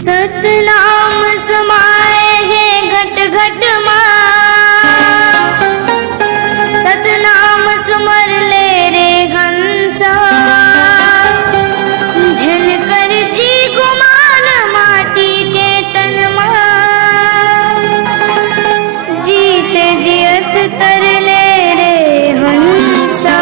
सतनाम समाए हैं घट घट मां, सतनाम सुमर ले रे हंसा, झलकर जी गुमान माटी के तन मां, जीते जियत तर ले रे हंसा।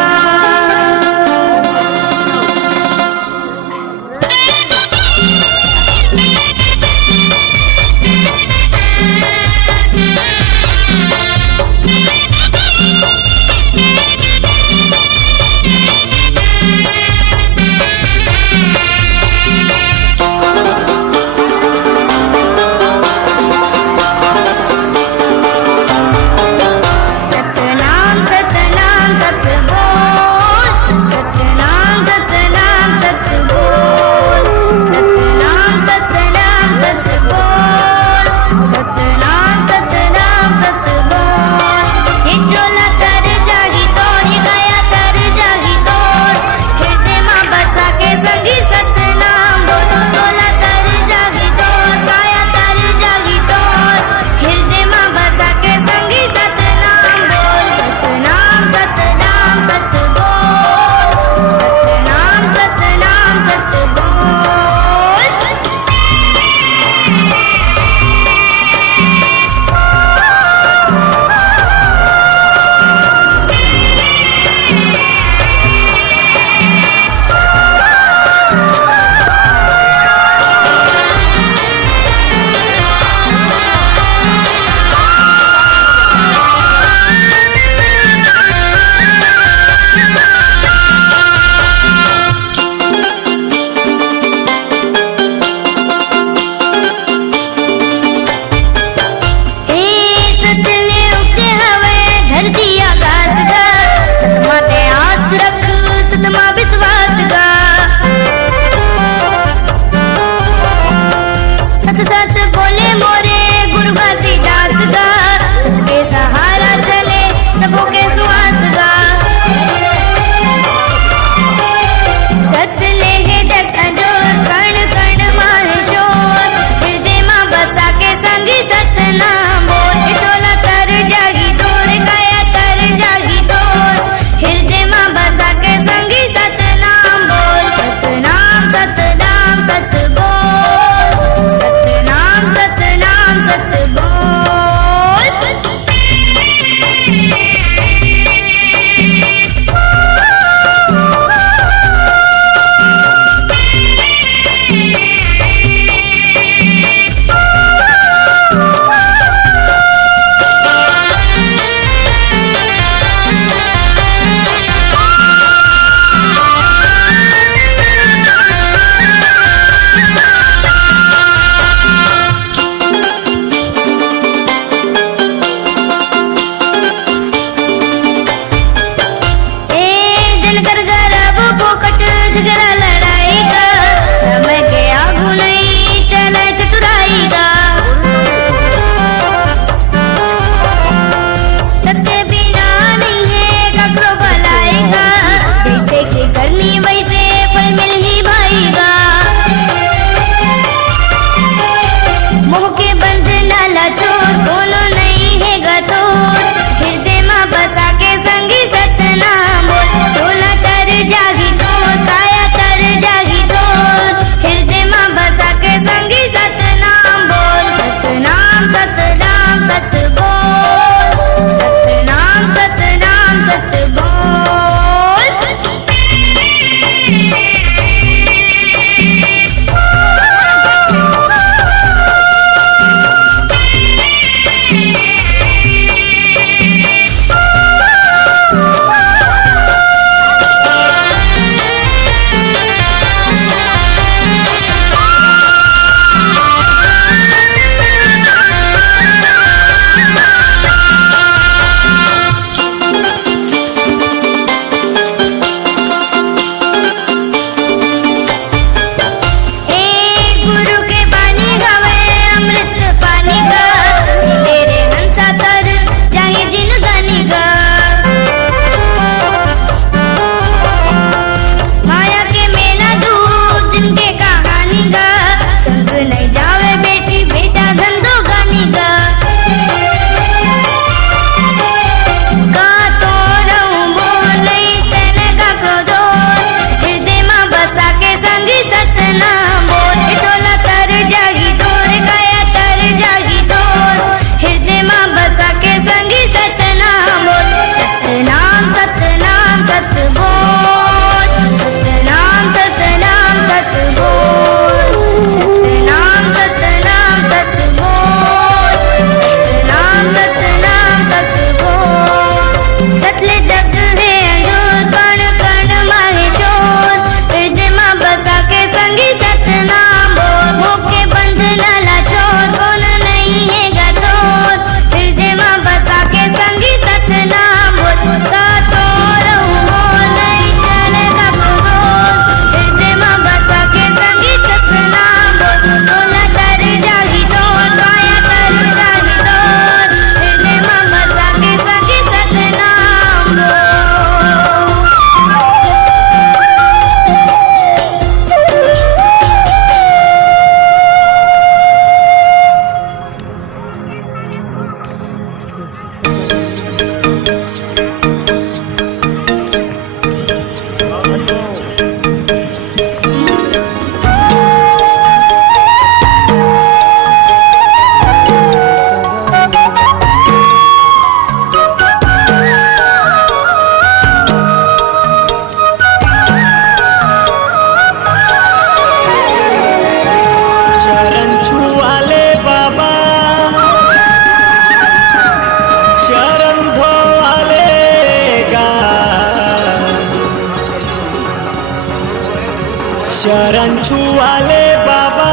चरण छुआले बाबा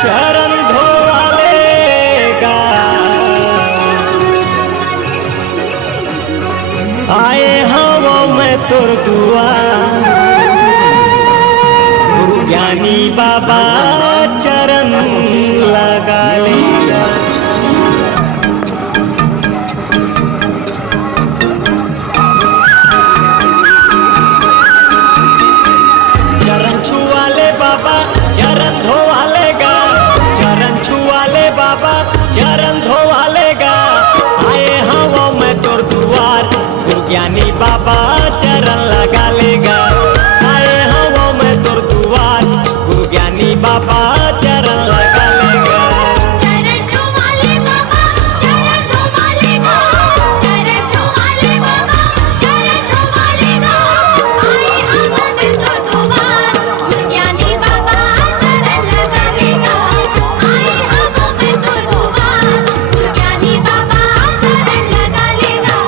शरण धोवालेगा आए हवा मैं तोर दुआ गुरु ज्ञानी बाबा चरण लगा लेगा चरण छुआले बाबा चरण धोवालेगा चरण छुआले बाबा चरण धोवालेगा आए हवा मैं तोर दुआर गुरु ज्ञानी बाबा चरण लगा लेगा आए हवा मैं तोर दुआर गुरु ज्ञानी बाबा चरण लगा लेगा चरण छुआले बाबा चरण धोवालेगा चरण छुआले बाबा चरण धोवालेगा आए हवा में तोर दुआर गुरु ज्ञानी बाबा चरण लगा लेगा आए हवा में तोर दुआर गुरु ज्ञानी बाबा चरण लगा लेगा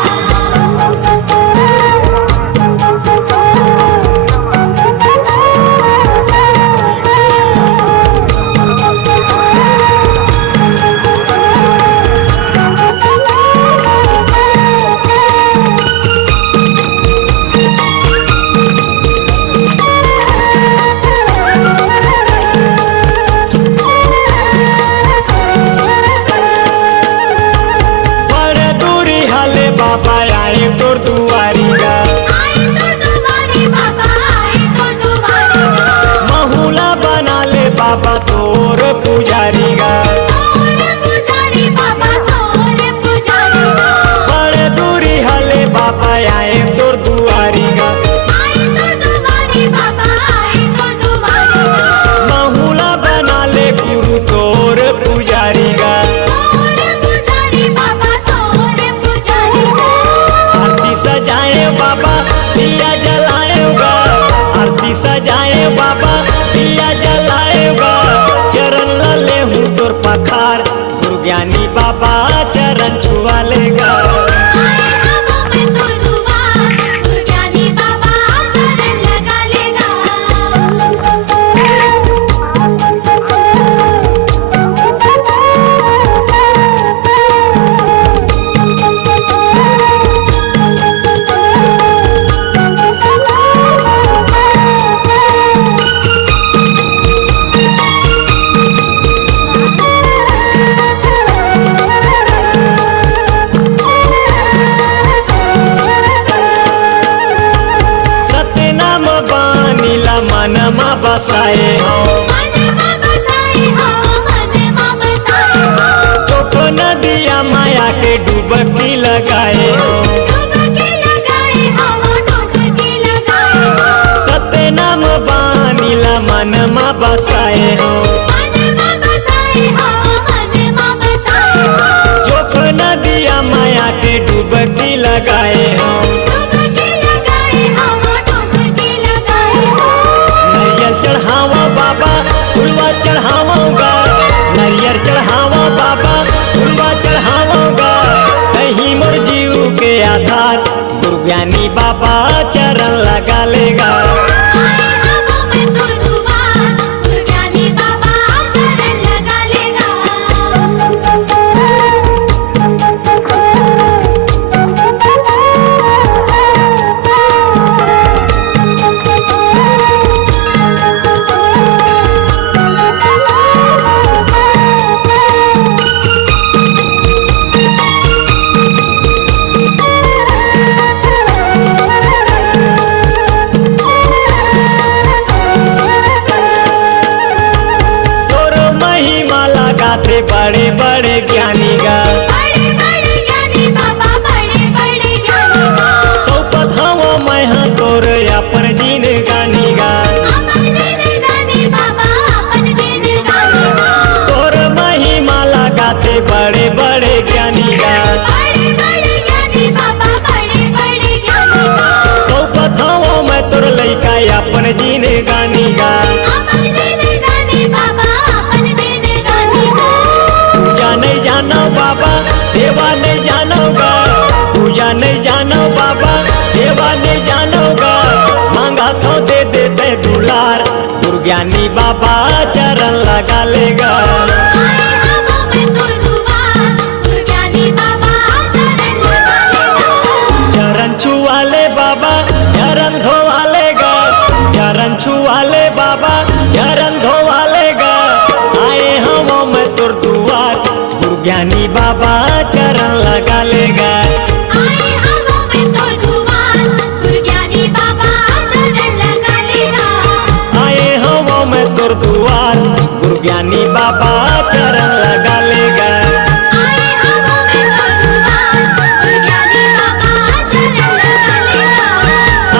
बड़े दूरी हाले बाबा आए तोर दुआरीगा आए तोर दुआरी बाबा आए तोर दुआरीगा महुला बना ले बाबा तोर पुजारीगा तोर पुजारी बाबा तोर पुजारीगा बड़े दूरी हाले बाबा आए तोर दुआरीगा आए तोर दुआरी बाबा आए तोर दुआरीगा महुला बना ले गुरु तोर पुजारीगा तोर पुजारी बाबा तोर पुजारीगा आरती सजाए बाबा दिया जलाएगा आरती सजाए बाबा दिया जलाएगा चरण ले हूँ तोर पखार गुरु ज्ञानी बाबा चरण छुआ लेगा आए हवा में तोर दुआर गुरु ज्ञानी बाबा चरण लगा लेगा सतनाम बानीला मनमा बसाए हो मन में बसाए हो मन में बसाए हो चोख नदिया माया के डुबकी लगाए हो डुबकी लगाए हो डुबकी लगाए हो सतनाम बानीला मनमा बसाए हो मन में बसाए हो मन में बसाए हो चोख नदिया माया के डुबकी लगाए हो डुबकी लगाए हो डुबकी लगाए हो नरियल चढ़ावा बाबा फुलवा चढ़ावाऊंगा नरियल चढ़ावा बाबा फुलवा चढ़ावाऊंगा कहीं मोर जीव के आधार गुरु ज्ञानी बाबा चरण लगा लेगा आए हवा में तोर दुआर गुरु ज्ञानी बाबा चरण लगा लेगा तोर महिमा लगाते बड़े बड़े ज्ञानी गा बड़े बड़े ज्ञानी बाबा बड़े बड़े ज्ञानी गा सौपत हवा मैं हाँ तोर अपन जीन गानी गा अपन जिंदगानी बाबा अपन जिंदगानी गा तोर महिमा लगाते बड़े बड़े ज्ञानी गा बड़े बड़े ज्ञानी बाबा बड़े बड़े ज्ञानी गा सौपत हवा मैं तोर लइका अपन जीन गानी गा अपन जिंदगानी बाबा अपन जिंदगानी गा पूजा नहीं जाना बाबा सेवा नहीं जानोगा पूजा नहीं जानो बाबा सेवा नहीं जानोगा मांगा तो दे ज्ञानी बाबा चरण लगा लेगा। आए हवा में तो दुआर गुरु ज्ञानी बाबा चरण लगा लेगा। चरण छुआ ले बाबा चरण धोवा लेगा, चरण छुआ ले बाबा चरण धोवा लेगा। आए हवा में तुर दुआर गुरु ज्ञानी बाबा चरण लगा लेगा। आए हवा में तो दुआर गुरु ज्ञानी बाबा चरण लगा लेगा। आए हवा में तुर दुआर गुरु ज्ञानी बाबा चरण लगा लेगा। आए हवा में तो दुआर गुरु ज्ञानी बाबा चरण लगा लेगा।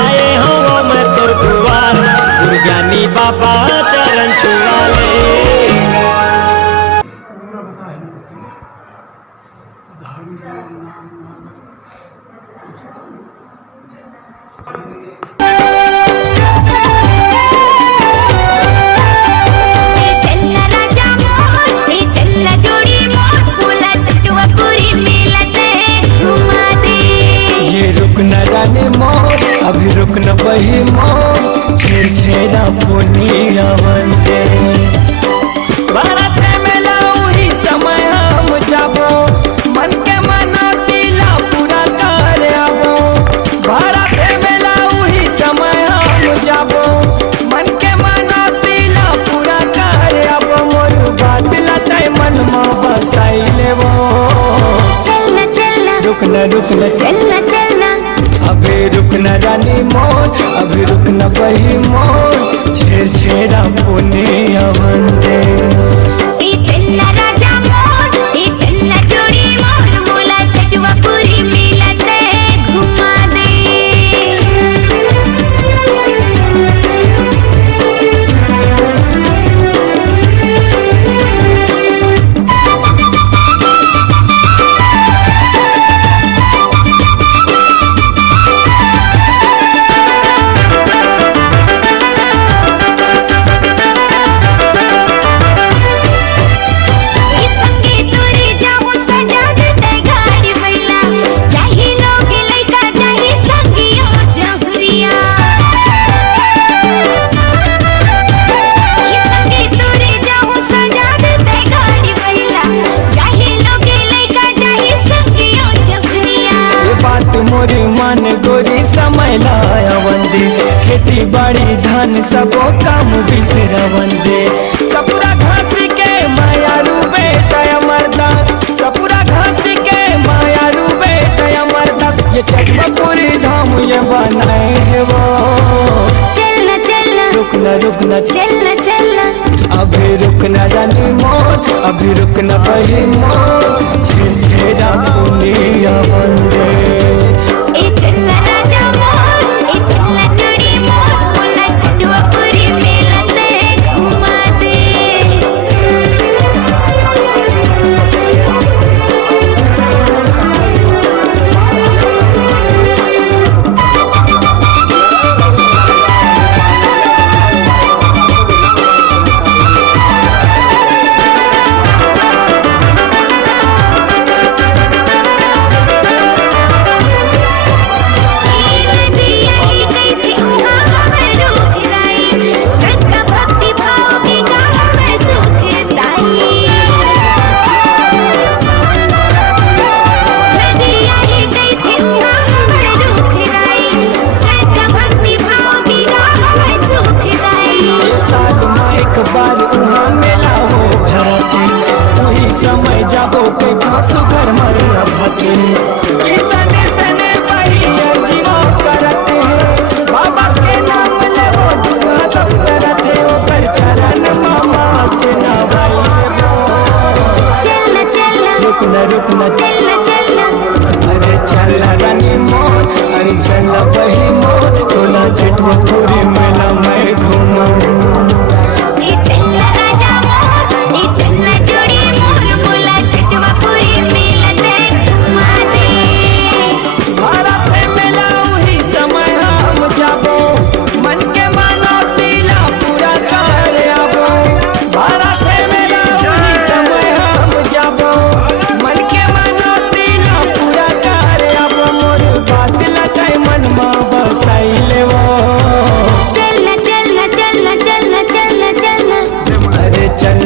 आए हवा में तुर दुआर गुरु ज्ञानी बाबा चरण छुआ लेगा। हे चल्ला राजा मोहन, हे चल्ला जोड़ी मोहन, बोला चटुआ पूरी मेला ते घुमा दे। ये रुक न रानी मोर, अभी रुक न वही मोर, छेड़ छेड़ा पुनिया वंदे। भारत में लाऊं ही समय हम जाबो, मन के मना तिला पूरा कर आबो। भारत में लाऊं ही समय हम जाबो, मन के मना तिला पूरा कर आबो। मोर बात लताई मन में बसाई लेबो। चलना चलना रुक न चलना चलना अभी रुक न रानी मोर, अभी रुक न वही मोर, छेड़ छेड़ा पुनिया वंदे। हे चल्ला राजा मोहन, हे चल्ला जोड़ी मोहन, बोला चटुआ पूरी मेला ते घुमा दे। मोरी मन गोरी समय लाया वंदे। खेती बाड़ी धान सबो काम बिसरा वंदे। सपुरा घास के माया रू बेटा अमरदास, सपुरा घास के माया रू बेटा अमरदास। ये चटवा पूरी धाम ये बनाए है वो। चलना चलना रुक न चलना चलना अभी रुक न रानी मोर, अभी रुक न वही मोर, छेड़ छेड़ा पुनिया वंदे। ए चल्ला राजा मोहन, ए चल्ला जोड़ी मोहन, बोला चटुआ पूरी मेला ते घुमा दे। समय जाबो के घासु घर मरिया भके। सने सने बहिया जीवा करते हैं, बाबा के नाम लेबो दुआ सब करते। ओकर चरण मामा के ना भाई चलना चलना रुक न चलना चलना अरे चल रानी मोर, अरे चल वही मोर, तोला जटवा पूरी मेला मैं घूमूं। ए चल्ला राजा मोहन, ए चल्ला जोड़ी मोहन, बोला चटुआ पूरी मेला ते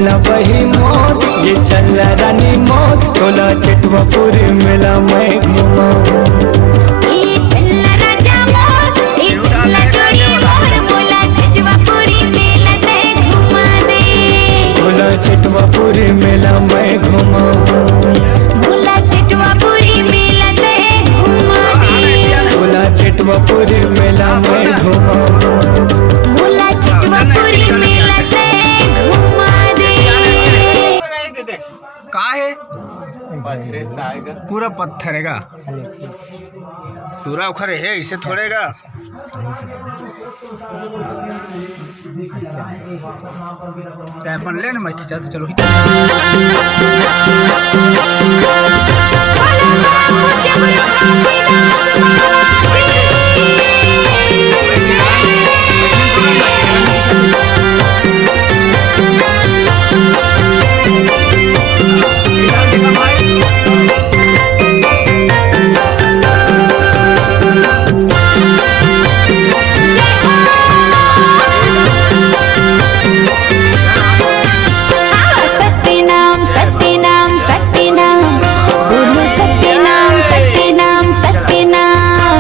मेला वही मोर, ये चल रानी मोर, टोला चटवापुर मेला मैं घुमाऊं। ये चल्ला राजा मोर, ये चल्ला जोड़ी मोर, मोला चटवापुरी मेला ते घुमा दे। टोला चटवापुर मेला मैं घुमाऊं। मोला चटवापुरी मेला ते घुमा दे। टोला चटवापुर मेला मैं घुमाऊं। मोला चटवापुरी मेला ते घुमा दे। का है पूरा पत्थर है का पूरा उखर है इसे थोड़ेगा अपन ले ना मैं खींचा तो चलो मुझे गुरु काशीदास बाबा सत्यनाम सत्यनाम सत्यनाम बोलो सत्यनाम सत्यनाम सत्यनाम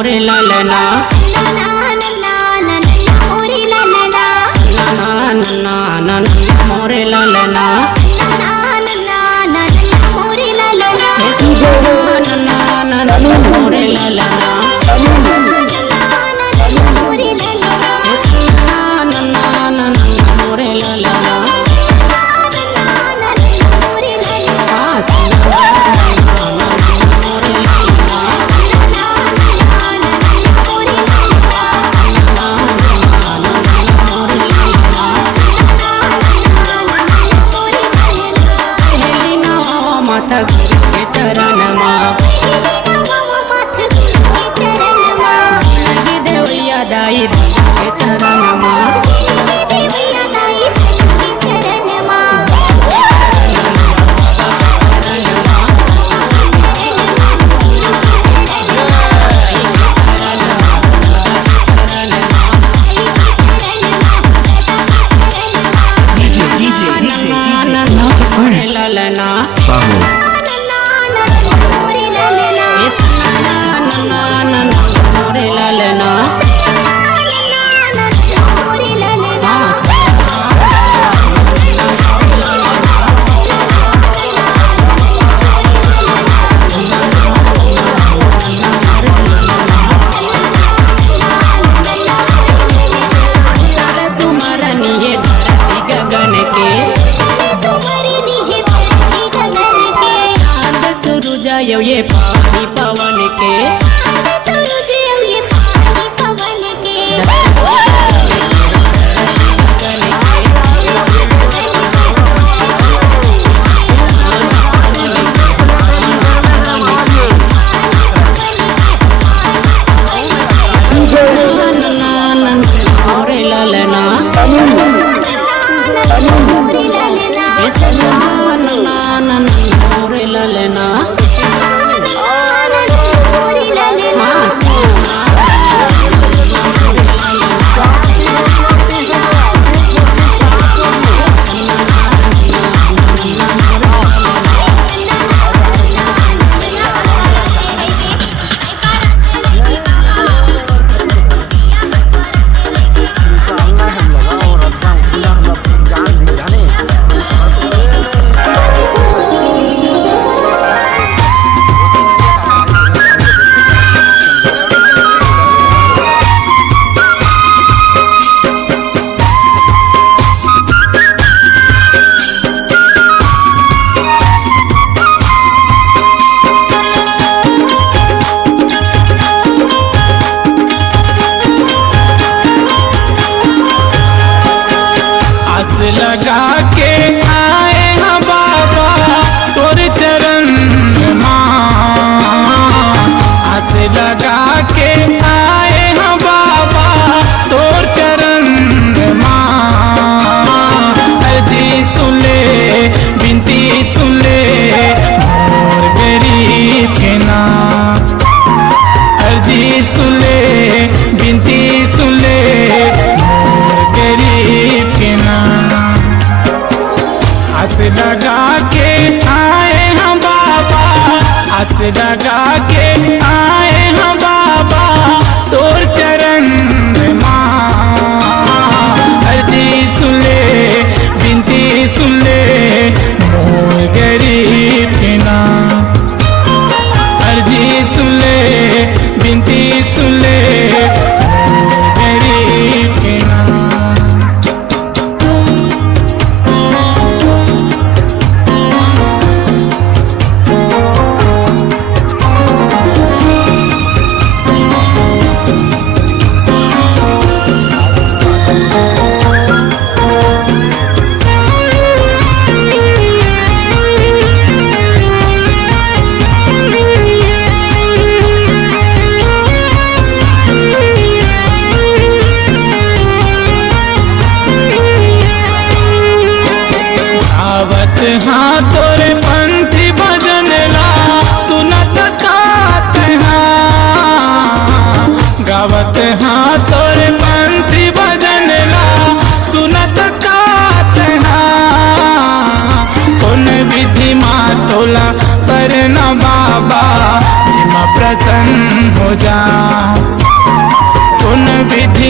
मोरे ललना नन्ना नन्ना नन्ना मोरे ललना नन्ना नन्ना नन्ना मोरे ललना नन्ना नन्ना नन्ना मोरे ललना नन्ना नन्ना मोरे ललना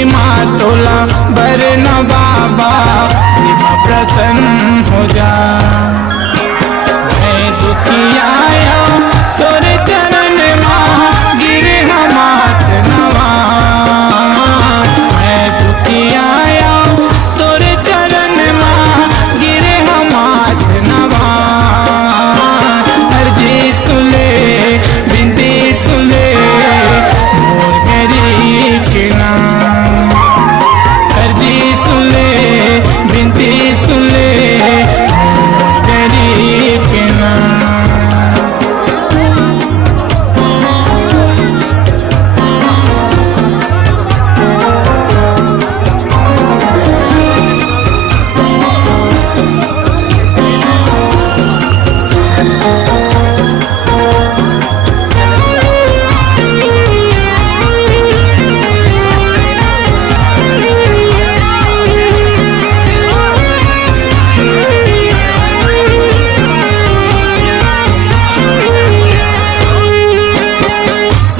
महिमा तोला बरना बाबा जिमा प्रसन्न हो जा। मैं दुखी आया तोरे चरण माँ गिरे हम हाथ नवा। मैं दुखी आया तोरे चरण माँ गिरे हम हाथ नवा। अर्जी सुले बिनती सुले मोर गरीब के नाम। अर्जी सुले बिनती सुले मोर गरीब के नाम।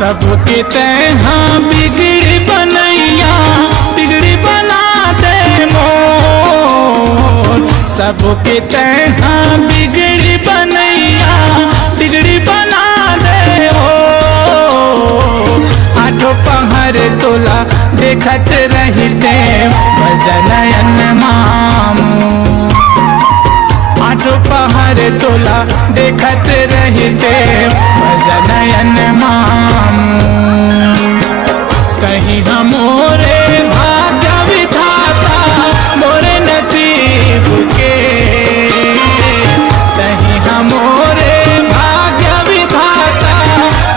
सबके तैहा बिगड़ी बनैया बिगड़ी बना दे मोर। सबके तैहा बिगड़ी बनैया बिगड़ी बना दे हो। आठों पहर तोला देखत रहते भजनयन मामू। आठों पहर तोला देखत रहते भजनयन मामू। कहीं हमोरे भाग्य विधाता मोरे नसीब के। कहीं हमोरे भाग्य विधाता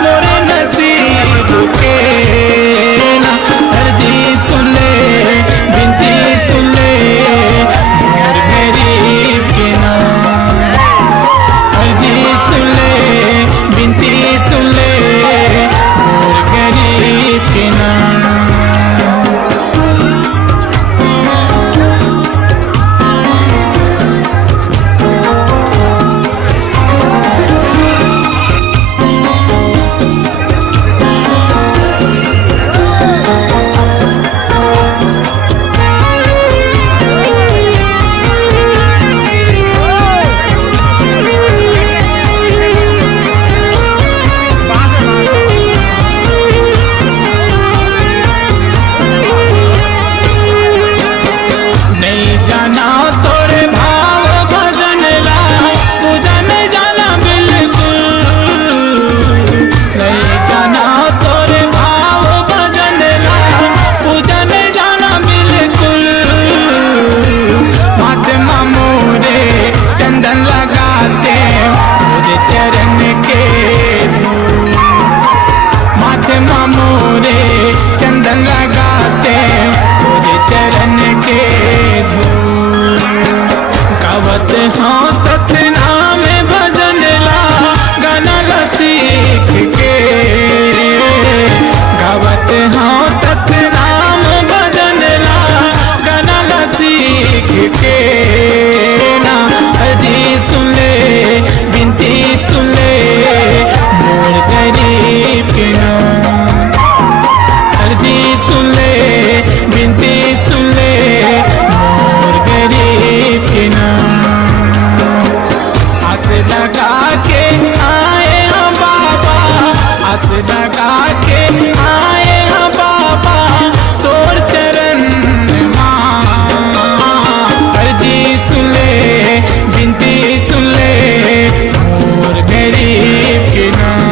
मोरे नसीब के। ना अर्जी सुन ले बिनती सुन ले मोर गरीब के नाम। अर्जी सुन ले बिनती सुन ले मोर गरीब के नाम। नहीं जाना तोरे भाव भजन ला पूजा नहीं जाना बिल्कुल। नहीं जाना तोरे भाव भजन ला पूजा नहीं जाना बिल्कुल। माथे मोरे चंदन लगाते मुझे चरण के धूल। माथे मोरे चंदन लगाते मुझे चरण के धूल। गावत हाँ सतनाम भजन ला गाना ला सीख के। गावत हाँ सतनाम भजन ला गाना ला सीख के। ना अर्जी सुन ले बिनती सुन ले मोर गरीब के नाम। अर्जी सुन ले बिनती सुन ले मोर गरीब के नाम। आस लगा के आए हम बाबा आस लगा के आए हम बाबा तोर चरण माँ। अर्जी सुन ले बिनती सुन ले मोर गरीब के नाम।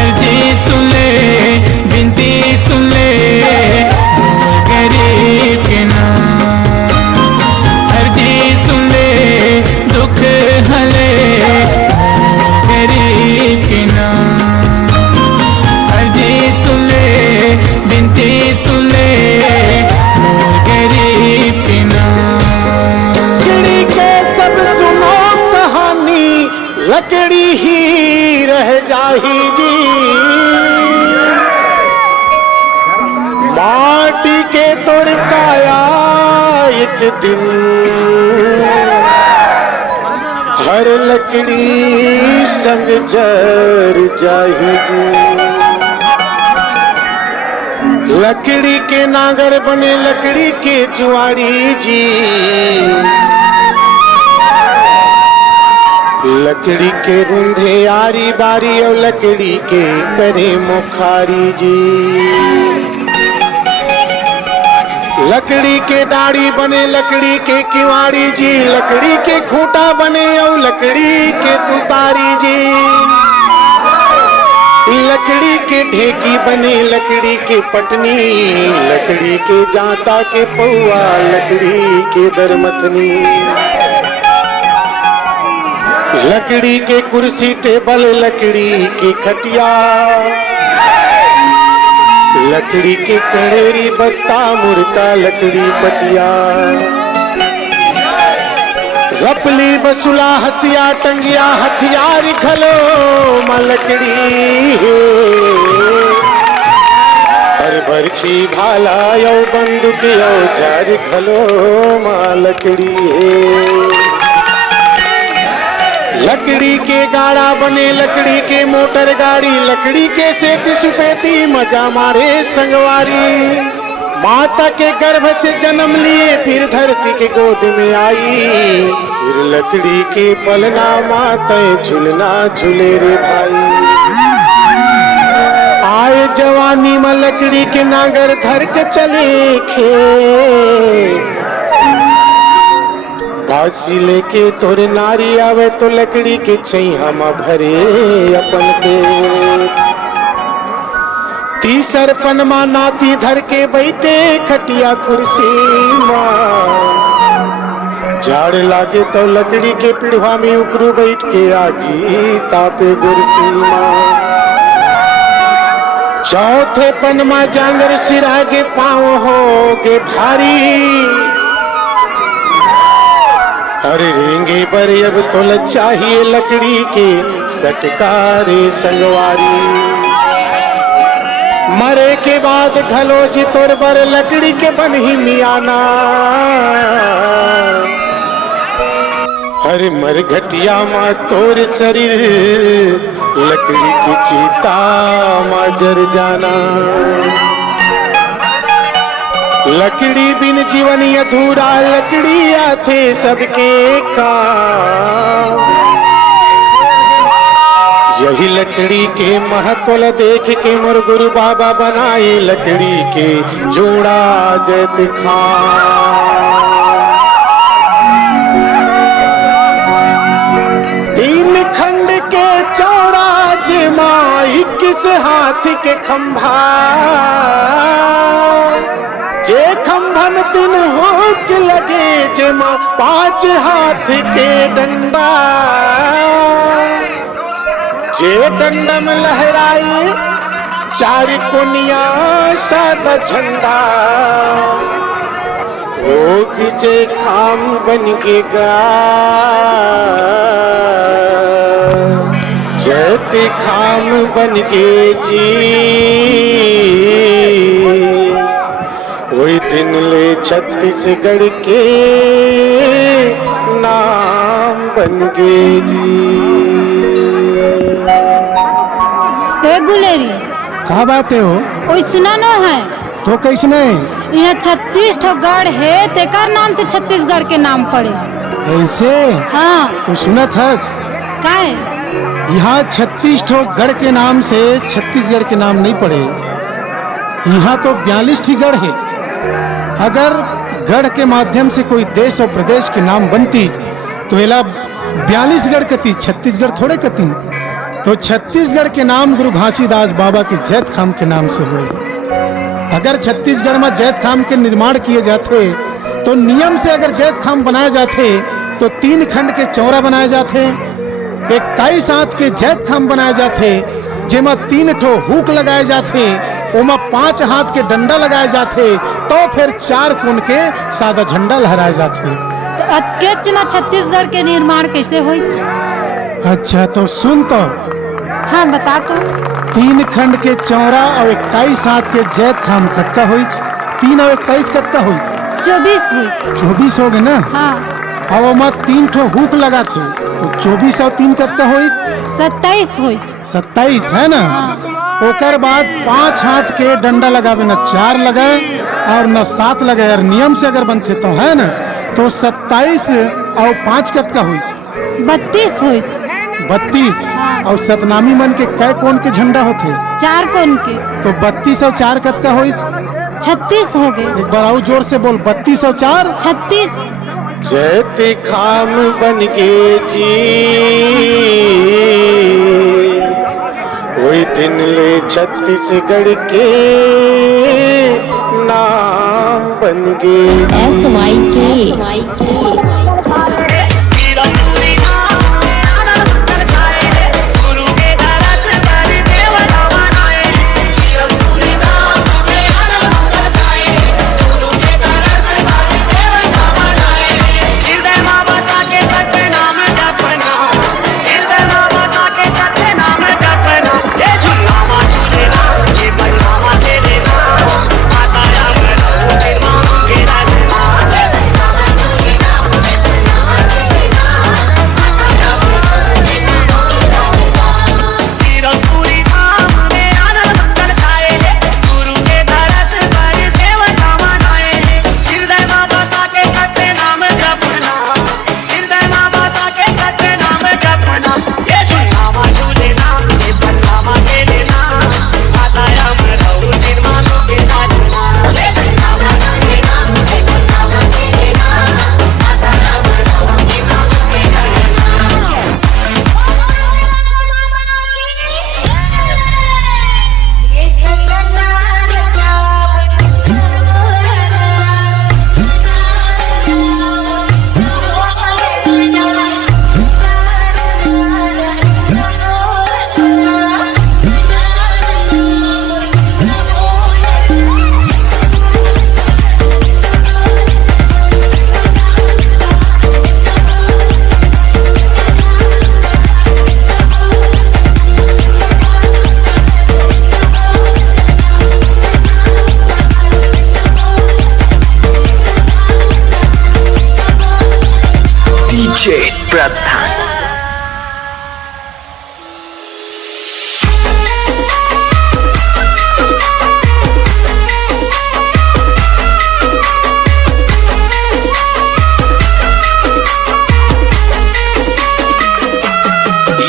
अर्जी सुन ले बिनती सुन ले मोर गरीब के नाम। अर्जी सुन ले दुख हले मोर गरीब के नाम। अर्जी सुन ले बिनती सुन ले मोर गरीब के नाम। लकड़ी के सब सुनो कहानी लकड़ी ही रह जाही जी। माटी के तोर काया एक दिन हर लकड़ी संग जर जाही जी। लकड़ी के नागर बने लकड़ी के जुआरी जी, लकड़ी के रूंधे आरी बारी और लकड़ी के करे मुखारी जी, लकड़ी के डाड़ी बने लकड़ी के किवाड़ी जी, लकड़ी के खूंटा बने और लकड़ी के तुतारी जी, लकड़ी के ढेकी बने लकड़ी के पटनी, लकड़ी के जांता के पौआ लकड़ी के दरमथनी, लकड़ी के कुर्सी टेबल लकड़ी की खटिया, लकड़ी के कड़ेरी बत्ता मुर्का लकड़ी पटिया, रपली बसुला हसिया टंगिया हथियार खलो मां लकड़ी है, हर बरछी भाला यो बंदूक यो जार खलो मां लकड़ी है, लकड़ी के गाड़ा बने लकड़ी के मोटर गाड़ी, लकड़ी के सेती सुपेती मजा मारे संगवारी, माता के गर्भ से जन्म लिए फिर धरती के गोद में आई, फिर लकड़ी के पलना माता झूलना झूले रे भाई, आए जवानी में लकड़ी के नागर धर के चले खे, बासी लेके तोरे नारी आवे तो लकड़ी के छैया में भरे अपन पेट, तीसर पनमा नाती धर के बैठे खटिया कुर्सी मां, झाड़ लागे तो लकड़ी के पिढ़वा में उकरू बैठ के आगी तापे गुरसी मां, चौथे पनमा जांगर सिरागे पाँव हो गे भारी, अरे रेंगे पर अब तो चाहिए लकड़ी के सटकारे संगवारी, मरे के बाद घलो जी तोर बर लकड़ी के बन ही मियाना, अरे मर घटिया माँ तोर शरीर लकड़ी की चीता माँ जर जाना, लकड़ी बिन जीवन अधूरा लकड़ी आथे सबके काम, यही लकड़ी के महत्व देख के मोर गुरु बाबा बनाए लकड़ी के जोड़ा जत खां, तीन खंड के चौड़ा जमा 21 हाथ के खंभा, जे खंभन तीन हुक लगे जमा 5 हाथ के डंडा, जे डंडम लहराए 4 कोनिया सादा झंडा, ओ विजय खाम बन के गा जत खाम बन के जी, वही दिन ले छत्तीसगढ़ के नाम बन गए जी। ए गुलेरी कहा बात हो? ओइसना न है तो कैसने? यहाँ 36 ठो गढ़ है, तेकर नाम से छत्तीसगढ़ के नाम पड़े। ऐसे? हाँ। तो सुनत हस का है? यहाँ 36 ठो गढ़ के नाम से छत्तीसगढ़ के नाम नहीं पड़े। यहाँ तो 42 ठी गढ़ है। अगर गढ़ के माध्यम से कोई देश और प्रदेश के नाम बनती तो एला 42 गढ़ कती, छत्तीसगढ़ थोड़े कती। तो छत्तीसगढ़ के नाम गुरु घासीदास बाबा के जैत खाम के नाम से हुए। अगर छत्तीसगढ़ में जैत खाम के निर्माण किए जाते तो नियम से अगर जैत खाम बनाए जाते तो 3 खंड के चौरा बनाए जाते, 21 हाथ के जैत खाम बनाए जाते, जेमा 3 ठो हुक लगाए जाते, ओमा 5 हाथ के डंडा लगाए जाते, तो फिर 4 कोण के सादा झंडा लहराए जाते। तो अत्केच में छत्तीसगढ़ के निर्माण कैसे हुई? अच्छा तो सुन तो। हाँ बता तो। 3 खंड के चौरा और 21 हाथ के जैत खाम कटका हुई। 3 और 21 कटका हुई? 24 हुई। 24 हो गए ना? हाँ। और ओमा 3 ठो हुक लगा थे तो 24 और 3 कटका हुई? 27 हुई। 27 है ना? हाँ। ओकर बाद 5 हाथ के डंडा लगावे, न 4 लगाए और न 7 लगाए। और नियम से अगर बनते तो है ना तो 27 और 5 कत का हुई 32 हुई 32 और सतनामी मन के कै कोण के झंडा होते 4 कोण के तो 32 और 4 कत का हुई 36 हो गए। एक बार और जोर से बोल 32 और 4 36। जयते खाम बन गे जी वही दिन ले छत्तीसगढ़ के नाम बन गे।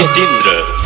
यतीन्द्र